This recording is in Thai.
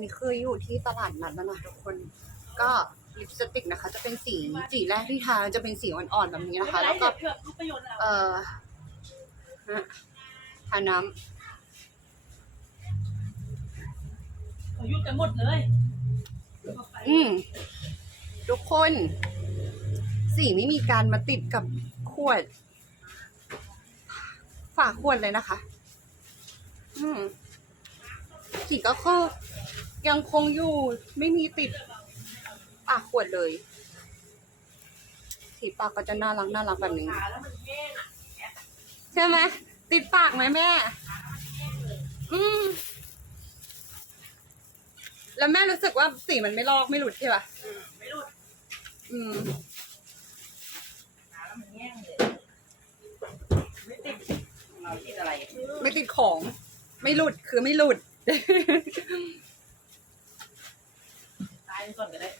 นนี้คืออยู่ที่ตลาดนัดแล้วนะทุกคน ก็ลิปสติกนะคะ จะเป็นสีสีแรกที่ทาจะเป็นสีอ่อนๆแบบนี้นะคะ แล้วก็เพื่อรูปประโยชน์เอาเอ่อฮะทาน้เขายุดกันหมดเลยำอืมทุกคน สีไม่มีการมาติดกับขวด ฝาขวดเลยนะคะ อืมสีก็คือ ยังคงอยู่ไม่มีติดปากขวดเลย สีปากก็จะน่ารักน่ารักแบบนี้ทานี้ ใช่ไหมติดปากไหมแม่ อืม แล้วแม่รู้สึกว่าสีมันไม่ลอกไม่หลุดใช่ปะไม่รู้อืมทาแล้วมันแห้งเลยไม่ติดเราคิดอะไรไม่ติดของ ไม่หลุดคือไม่หลุด ตายก่อนก็ได้